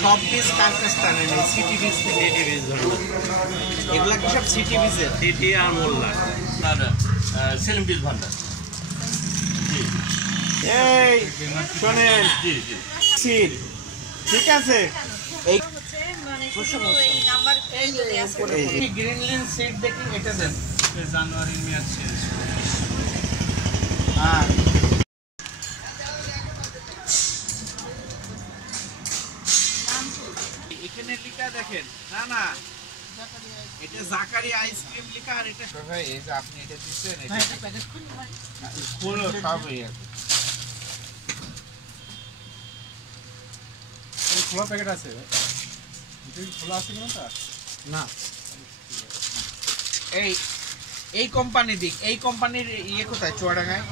সব বীজ কার কাছ টানে নেই? সিটি বীজ থেকে। সিটি বীজ ধরুন, এগুলা কি সব সিটি বীজের? সিটি আর মোল্লা আর সেলিম বীজ ভান্ডার। জি এই শোনেন, জি জি সিড ঠিক আছে। এই গ্রিনল্যান্ড সিড দেখি, এটা দেন। জানুয়ারি মেয়াদ শেষ। হ্যাঁ, এখানে লেখা দেখেন। না না, এটা জাকারিয়া আইসক্রিম লেখা। আর এটা ভাই, এই যে আপনি এটা দিচ্ছেন, এটা প্যাকেজ খুলে সব হয়ে গেছে। খোলা প্যাকেট আছে, খোলা আছে কোনটা? না, এই কোম্পানি দিক। এই কোম্পানির ইয়ে কোথায়? চুয়াডাঙ্গায়।